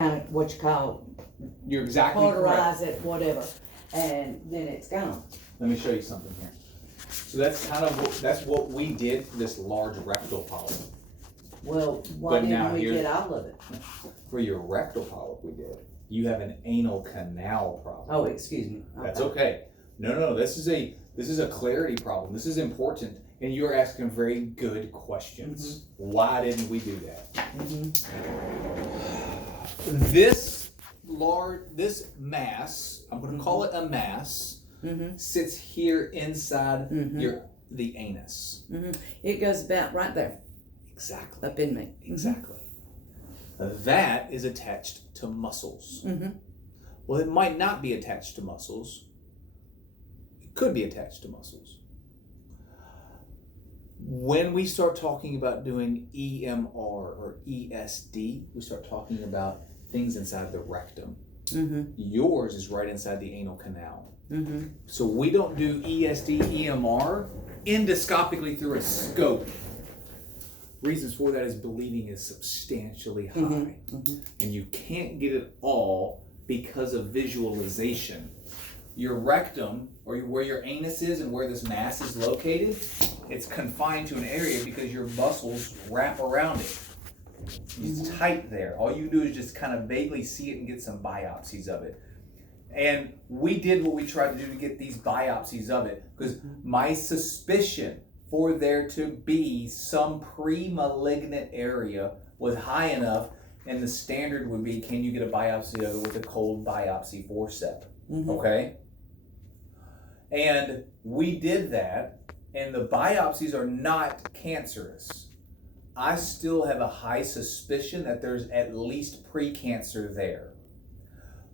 kind of what you call You're exactly correct. cauterize it, whatever, and then it's gone. Let me show you something here. So that's kind of that's what we did for this large rectal polyp. Well, why But now didn't we here's- get all of it? For your rectal polyp, we did. You have an anal canal problem. Oh, excuse me. That's okay. No. This is a clarity problem. This is important, and you're asking very good questions. Why didn't we do that? This mass, I'm going to call it a mass, sits here inside the anus. It goes about right there. Exactly. Up in me. Exactly. That is attached to muscles. Well, it might not be attached to muscles. It could be attached to muscles. When we start talking about doing EMR or ESD, we start talking about things inside the rectum. Yours is right inside the anal canal. So we don't do ESD, EMR endoscopically through a scope. Reasons for that is bleeding is substantially high. And you can't get it all because of visualization. Your rectum, or where your anus is and where this mass is located, it's confined to an area because your muscles wrap around it. It's tight there. All you do is just kind of vaguely see it and get some biopsies of it. And we did what we tried to do to get these biopsies of it, because my suspicion for there to be some pre-malignant area was high enough, and the standard would be, can you get a biopsy of it with a cold biopsy forceps? Okay? And we did that, and the biopsies are not cancerous. I still have a high suspicion that there's at least pre-cancer there.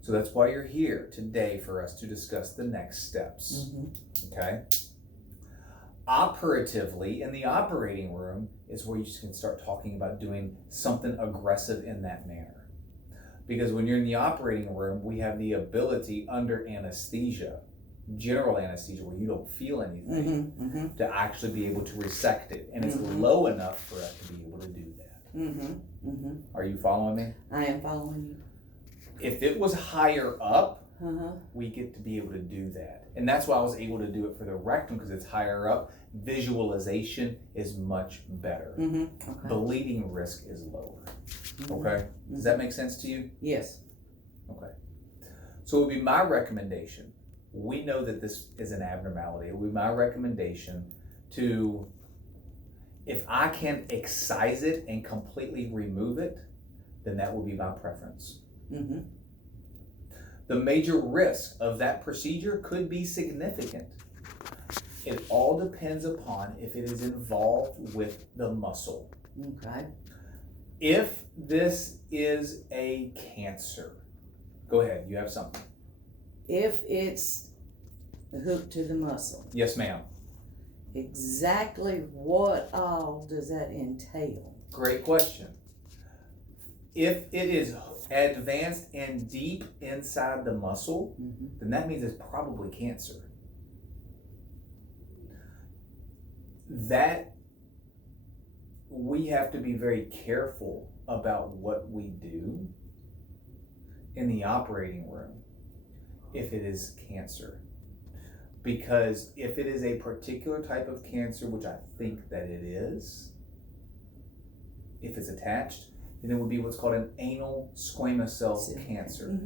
So that's why you're here today, for us to discuss the next steps. Okay? Operatively, in the operating room is where you can start talking about doing something aggressive in that manner. Because when you're in the operating room, we have the ability under anesthesia, general anesthesia, where you don't feel anything, to actually be able to resect it. And it's low enough for us to be able to do that. Are you following me? I am following you. If it was higher up, we get to be able to do that. And that's why I was able to do it for the rectum, because it's higher up. Visualization is much better. Bleeding risk is lower. Okay? Does that make sense to you? Yes. Okay. So it would be my recommendation. We know that this is an abnormality. It would be my recommendation to, if I can excise it and completely remove it, then that would be my preference. The major risk of that procedure could be significant. It all depends upon if it is involved with the muscle. Okay. If this is a cancer, go ahead, you have something. If it's hooked to the muscle. Yes, ma'am. Exactly what all does that entail? Great question. If it is advanced and deep inside the muscle, then that means it's probably cancer. That we have to be very careful about what we do in the operating room if it is cancer. Because if it is a particular type of cancer, which I think that it is, if it's attached, then it would be what's called an anal squamous cell cancer.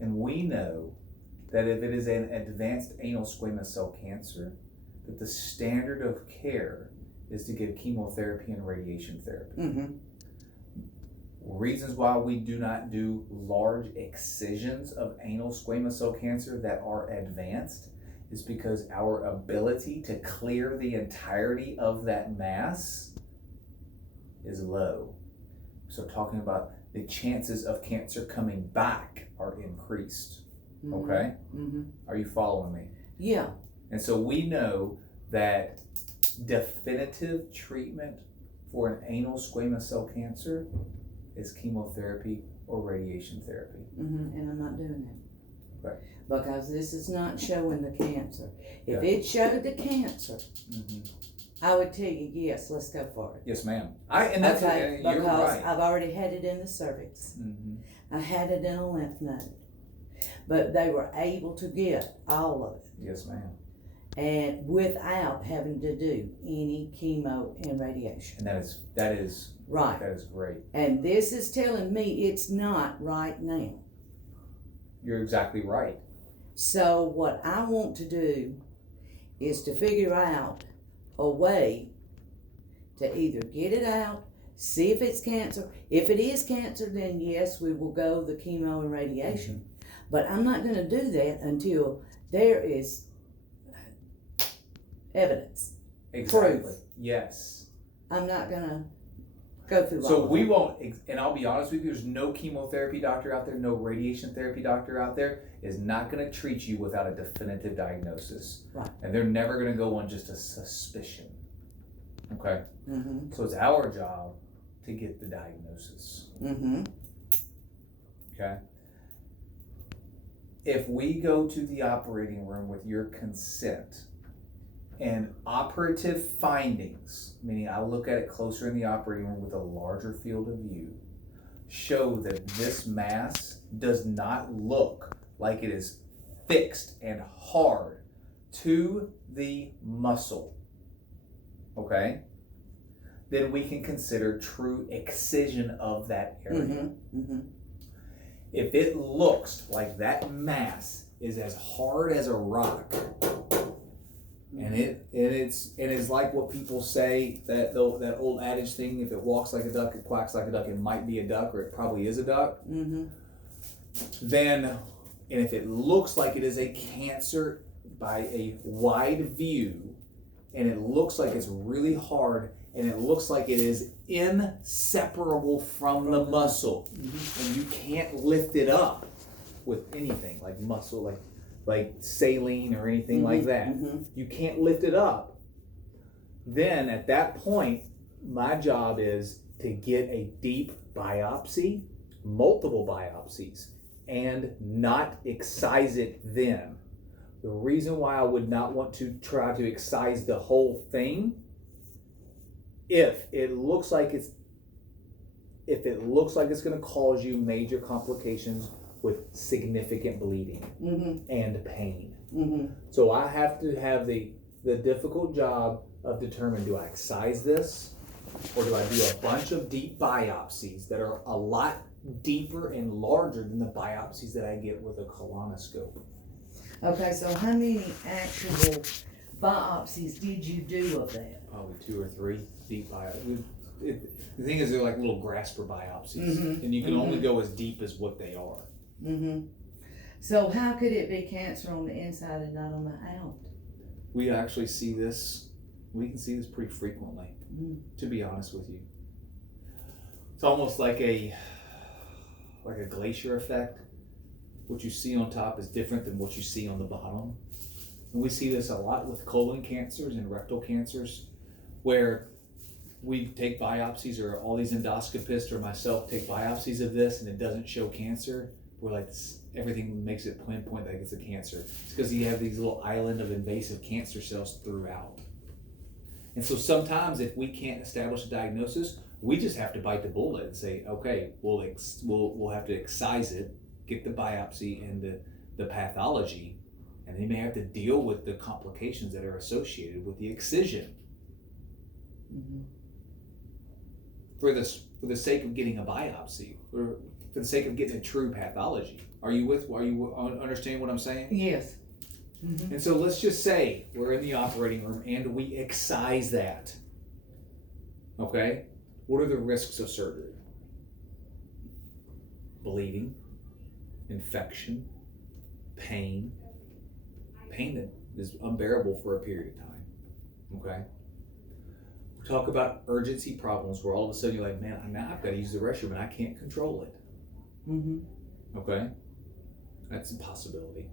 And we know that if it is an advanced anal squamous cell cancer, that the standard of care is to give chemotherapy and radiation therapy. Reasons why we do not do large excisions of anal squamous cell cancer that are advanced is because our ability to clear the entirety of that mass is low. So talking about the chances of cancer coming back are increased. Okay? Are you following me? Yeah. And so we know that definitive treatment for an anal squamous cell cancer is chemotherapy or radiation therapy. And I'm not doing that. Right. Because this is not showing the cancer. If it showed the cancer, I would tell you, yes, let's go for it. Yes, ma'am. That's Okay, you're because right. I've already had it in the cervix. I had it in a lymph node. But they were able to get all of it. Yes, ma'am. And without having to do any chemo and radiation. And that is right. That is great. And this is telling me it's not right now. You're exactly right. So what I want to do is to figure out a way to either get it out, see if it's cancer. If it is cancer, then yes, we will go the chemo and radiation. But I'm not going to do that until there is evidence. Exactly. Proof. Yes. I'm not going to go through all So of we that. won't, and I'll be honest with you, there's no chemotherapy doctor out there, no radiation therapy doctor out there is not going to treat you without a definitive diagnosis. Right. And they're never going to go on just a suspicion. Okay? Mm-hmm. So it's our job to get the diagnosis. Mm-hmm. Okay? If we go to the operating room with your consent and operative findings, meaning I look at it closer in the operating room with a larger field of view, show that this mass does not look like it is fixed and hard to the muscle, okay? Then we can consider true excision of that area. Mm-hmm. Mm-hmm. If it looks like that mass is as hard as a rock, and it's like what people say, that old adage thing, if it walks like a duck, it quacks like a duck, it might be a duck, or it probably is a duck. Mm-hmm. Then, and if it looks like it is a cancer by a wide view, and it looks like it's really hard, and it looks like it is inseparable from the muscle, and you can't lift it up with anything like muscle, like saline or anything like that. Mm-hmm. You can't lift it up. Then at that point, my job is to get a deep biopsy, multiple biopsies, and not excise it then. The reason why I would not want to try to excise the whole thing, if it looks like it's going to cause you major complications with significant bleeding Mm-hmm. and pain. Mm-hmm. So I have to have the difficult job of determining, do I excise this, or do I do a bunch of deep biopsies that are a lot deeper and larger than the biopsies that I get with a colonoscope? Okay, so how many actual biopsies did you do of that? Probably 2 or 3 deep biopsies. The thing is, they're like little grasper biopsies, Mm-hmm. and you can only go as deep as what they are. Mm-hmm. So how could it be cancer on the inside and not on the out? We actually see this. We can see this pretty frequently. Mm-hmm. To be honest with you, it's almost like a glacier effect. What you see on top is different than what you see on the bottom. And we see this a lot with colon cancers and rectal cancers, where we take biopsies, or all these endoscopists or myself take biopsies of this, and it doesn't show cancer. We're like, everything makes it pinpoint like it's a cancer. It's because you have these little island of invasive cancer cells throughout. And so sometimes if we can't establish a diagnosis, we just have to bite the bullet and say, okay, we'll have to excise it, get the biopsy and the pathology, and they may have to deal with the complications that are associated with the excision. Mm-hmm. For the sake of getting a biopsy, or for the sake of getting a true pathology. Are you understanding what I'm saying? Yes. Mm-hmm. And so let's just say we're in the operating room and we excise that. Okay? What are the risks of surgery? Bleeding, infection, pain that is unbearable for a period of time. Okay? We talk about urgency problems where all of a sudden you're like, man, now I've got to use the restroom and I can't control it. Mm-hmm. Okay? That's a possibility.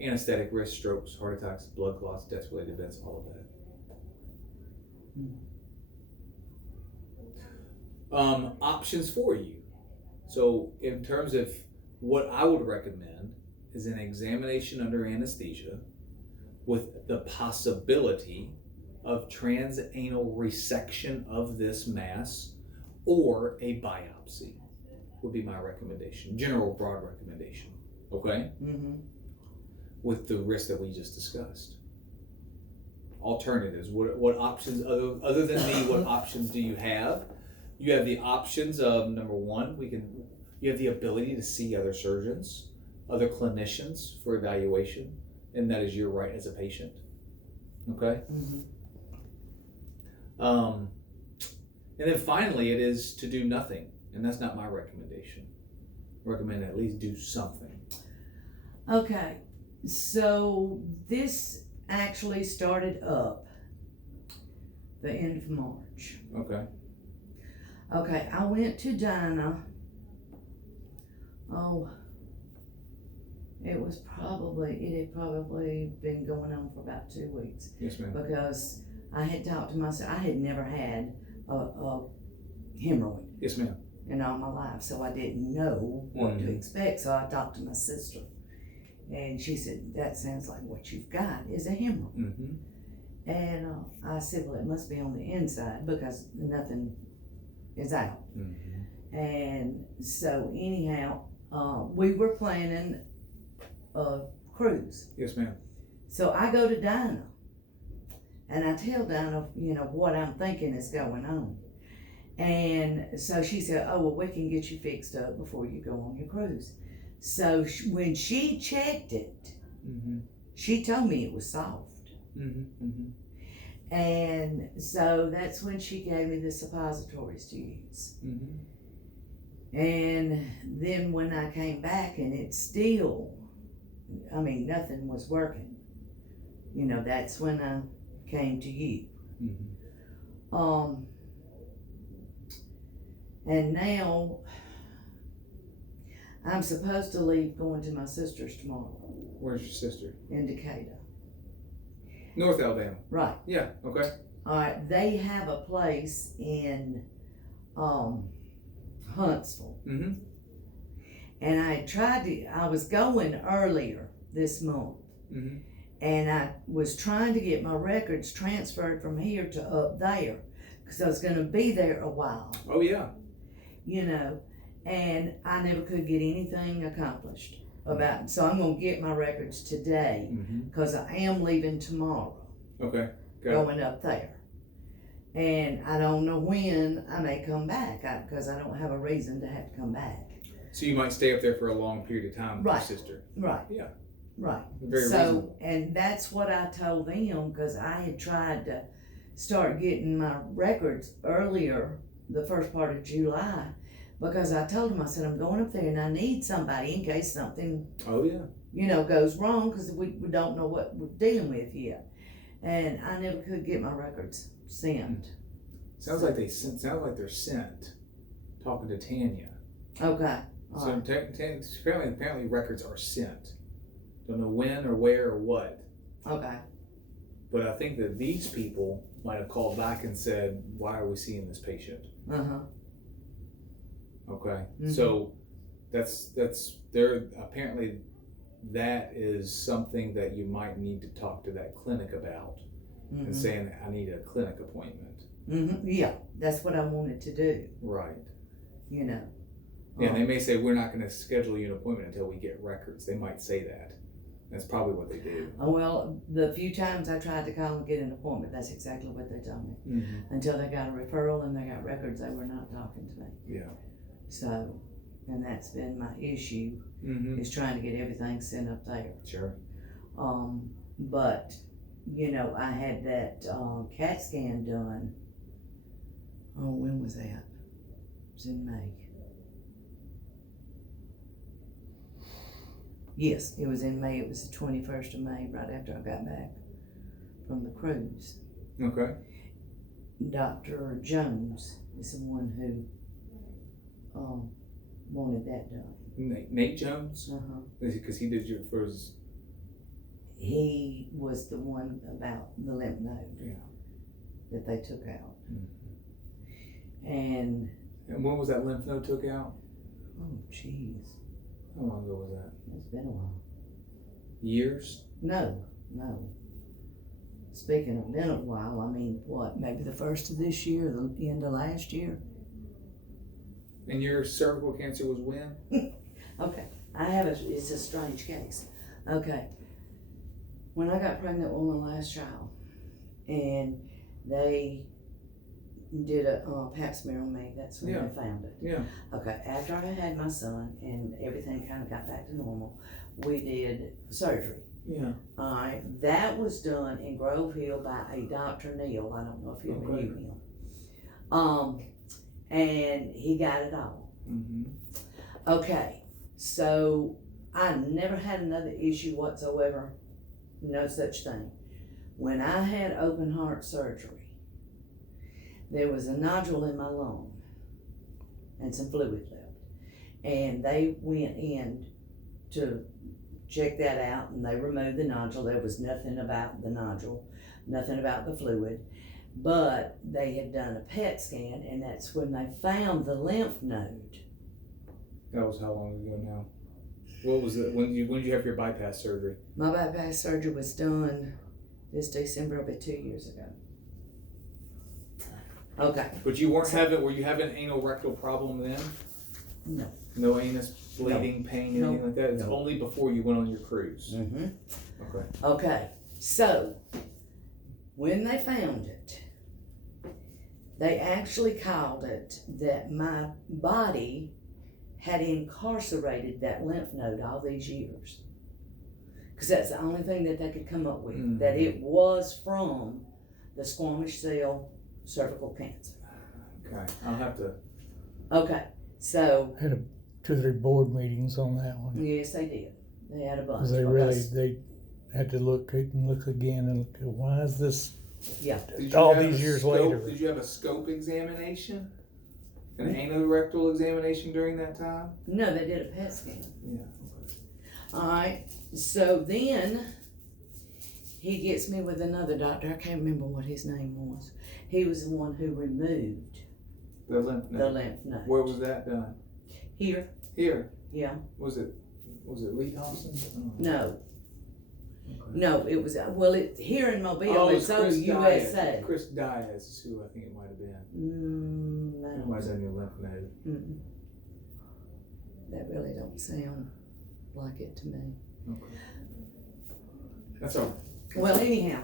Anesthetic risk, strokes, heart attacks, blood clots, death-related events, all of that. Options for you. So in terms of what I would recommend is an examination under anesthesia with the possibility of transanal resection of this mass or a biopsy would be my recommendation, general broad recommendation, okay? Mm-hmm. With the risk that we just discussed. Alternatives, what options, other than me, what options do you have? You have the options of, number one, you have the ability to see other surgeons, other clinicians for evaluation, and that is your right as a patient, okay? Mm-hmm. And then finally, it is to do nothing, and that's not my recommendation. I recommend at least do something. Okay, so this actually started up the end of March. Okay. Okay, I went to Dinah. Oh, it had probably been going on for about 2 weeks. Yes, ma'am. Because I had talked to myself, I had never had a hemorrhoid. Yes, ma'am. In all my life, so I didn't know what to expect. So I talked to my sister, and she said, "That sounds like what you've got is a hemorrhoid." Mm-hmm. And I said, "Well, it must be on the inside because nothing is out." Mm-hmm. And so anyhow, we were planning a cruise. Yes, ma'am. So I go to Dinah, and I tell Dinah, what I'm thinking is going on. And so she said, "Oh, well, we can get you fixed up before you go on your cruise." So when she checked it, Mm-hmm. she told me it was soft. Mm-hmm. Mm-hmm. And so that's when she gave me the suppositories to use. Mm-hmm. And then when I came back and it still, nothing was working, that's when I came to you. Mm-hmm. And now I'm supposed to leave going to my sister's tomorrow. Where's your sister? In Decatur. North Alabama. Right. Yeah, okay. All right, they have a place in Huntsville. Mm-hmm. And I was going earlier this month. Mm-hmm. And I was trying to get my records transferred from here to up there because I was going to be there a while. Oh, yeah. And I never could get anything accomplished about it. So I'm going to get my records today because I am leaving tomorrow. Okay. Going up there. And I don't know when I may come back because I don't have a reason to have to come back. So you might stay up there for a long period of time with your sister. Right. Yeah. Right. Very reasonable. And that's what I told them because I had tried to start getting my records earlier, the first part of July, because I told them, I said, I'm going up there and I need somebody in case something, goes wrong because we don't know what we're dealing with yet. And I never could get my records sent. Sounds like they're sent. Talking to Tanya. Okay. So apparently records are sent. Don't know when or where or what. Okay. But I think that these people might have called back and said, "Why are we seeing this patient?" Uh-huh. Okay. Mm-hmm. So that's there. Apparently, that is something that you might need to talk to that clinic about and saying, "I need a clinic appointment." Mm-hmm. Yeah, that's what I wanted to do. Right. Yeah, they may say, "We're not going to schedule you an appointment until we get records." They might say that. That's probably what they do. Well, the few times I tried to call and get an appointment, that's exactly what they told me. Mm-hmm. Until they got a referral and they got records, they were not talking to me. Yeah. So, and that's been my issue, is trying to get everything sent up there. Sure. But, I had that CAT scan done. Oh, when was that? It was in May. Yes, it was in May. It was the 21st of May, right after I got back from the cruise. Okay. Dr. Jones is the one who wanted that done. Nate Jones? Uh-huh. Because he did your first. He was the one about the lymph node that they took out. Mm-hmm. And when was that lymph node took out? oh, jeez. How long ago was that? It's been a while. Years? No. Speaking of been a while, I mean, what, maybe the first of this year, the end of last year? And your cervical cancer was when? Okay, it's a strange case. Okay, when I got pregnant with my last child, and they did a pap smear on me, that's when they found it. Yeah. Okay, after I had my son and everything kind of got back to normal, we did surgery. Yeah. Alright, that was done in Grove Hill by a Dr. Neal. I don't know if you ever knew him. And he got it all. Mm-hmm. Okay, so I never had another issue whatsoever, no such thing. When I had open heart surgery, there was a nodule in my lung and some fluid left. And they went in to check that out and they removed the nodule. There was nothing about the nodule, nothing about the fluid. But they had done a PET scan, and that's when they found the lymph node. That was how long ago now? What was it? When did you have your bypass surgery? My bypass surgery was done this December, it'll be 2 years ago. Okay. But were you having an anal rectal problem then? No. No anus bleeding, pain, anything like that? It's No. only before you went on your cruise. Mm-hmm. Okay. Okay, so when they found it, they actually called it that my body had incarcerated that lymph node all these years. Because that's the only thing that they could come up with, Mm-hmm. that it was from the squamous cell cervical cancer. Okay, I'll have to. Okay, so. Had 2 or 3 board meetings on that one. Yes, they did. They had a bunch. Because they had to look again and look at why is this Yeah. all these years later. Did you have a scope examination? An anorectal examination during that time? No, they did a PET scan. Yeah. Alright, so then he gets me with another doctor. I can't remember what his name was. He was the one who removed The lymph node. the lymph node. Where was that done? Here, Here. yeah. Was it Lee Thompson? No, Okay. no, it was, here in Mobile, it's over Chris USA. Diaz. Chris Diaz is who I think it might have been. I It don't might have been your lymph node. Mm-mm. That really don't sound like it to me. Okay. That's all right. Well, anyhow,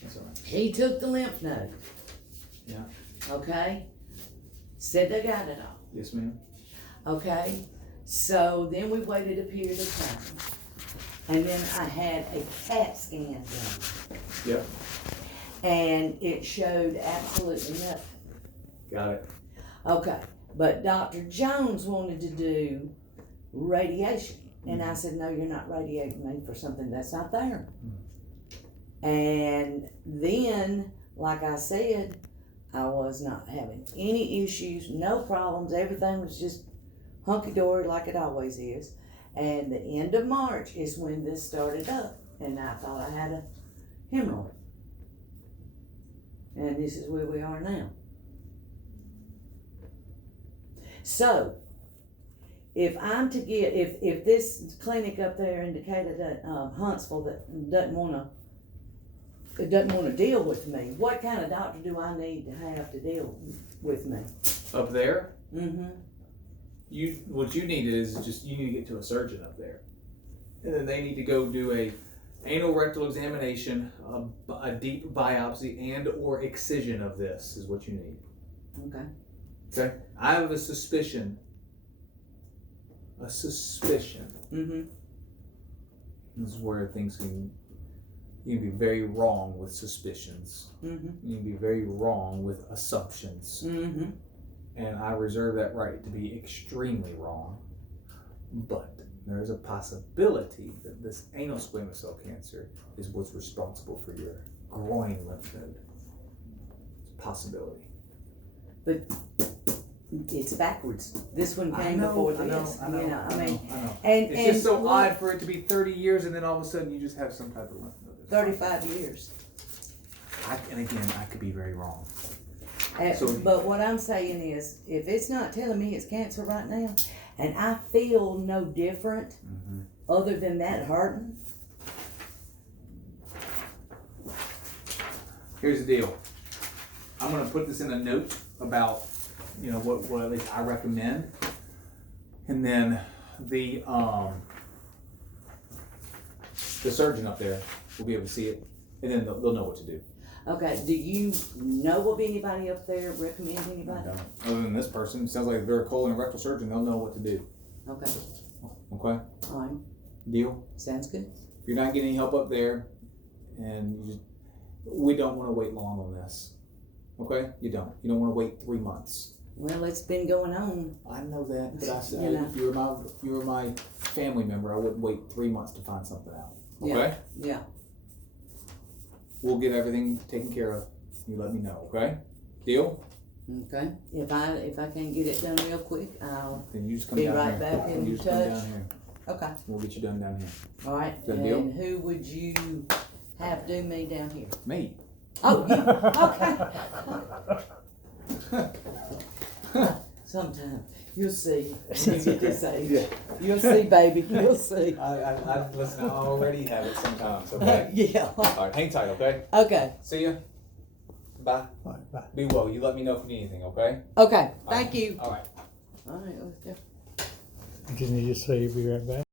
That's all right. he took the lymph node. Yeah. Okay? Said they got it all. Yes, ma'am. Okay? So then we waited a period of time. And then I had a CAT scan done. Yep. And it showed absolutely nothing. Got it. Okay. But Dr. Jones wanted to do radiation. And I said, no, you're not radiating me for something that's not there. And then, like I said, I was not having any issues, no problems. Everything was just hunky-dory like it always is. And the end of March is when this started up. And I thought I had a hemorrhoid. And this is where we are now. So, if I'm to get, if this clinic up there in Decatur, Huntsville, that doesn't want to deal with me, what kind of doctor do I need to have to deal with me? Up there? Mm-hmm. What you need is you need to get to a surgeon up there. And then they need to go do a anal rectal examination, a deep biopsy and or excision of this is what you need. Okay. Okay? I have a suspicion. Mm-hmm. This is where things you can be very wrong with suspicions. Mm-hmm. You can be very wrong with assumptions. Mm-hmm. And I reserve that right to be extremely wrong. But there is a possibility that this anal squamous cell cancer is what's responsible for your groin lymph node. It's a possibility. But it's backwards. This one came before this. I know. And it's just so odd for it to be 30 years and then all of a sudden you just have some type of lymph node. 35 years. And again, I could be very wrong. But what I'm saying is, if it's not telling me it's cancer right now, and I feel no different, other than that hurting, Here's the deal. I'm gonna put this in a note about, what at least I recommend. And then the surgeon up there will be able to see it, and then they'll know what to do. Okay, do you know of anybody up there, recommend anybody? Other than this person, it sounds like if they're a colon and rectal surgeon, they'll know what to do. Okay, Okay? alright, Deal? sounds good. If you're not getting any help up there, and we don't want to wait long on this. Okay? You don't want to wait 3 months. Well, it's been going on. I know that, but I said You know. if you were my family member, I wouldn't wait 3 months to find something out. Okay? Yeah, We'll get everything taken care of. You let me know, okay? Deal? okay. If I can't get it done real quick, I'll Then you just come be down right here. back in You just come touch. down here. Okay, We'll get you done down here. alright. Is that a deal? And who would you have do me down here? Me. Oh, you, okay. Sometime, you'll see, when you get this age. Yeah. You'll see, baby, you'll see. I listen, I already have it sometimes, okay? Yeah, Alright, hang tight, okay? okay, See ya. Bye. All right, bye. Be well. You let me know if you need anything, okay? okay, thank you. Alright. Alright, let's go. Didn't you just say you'd be right back?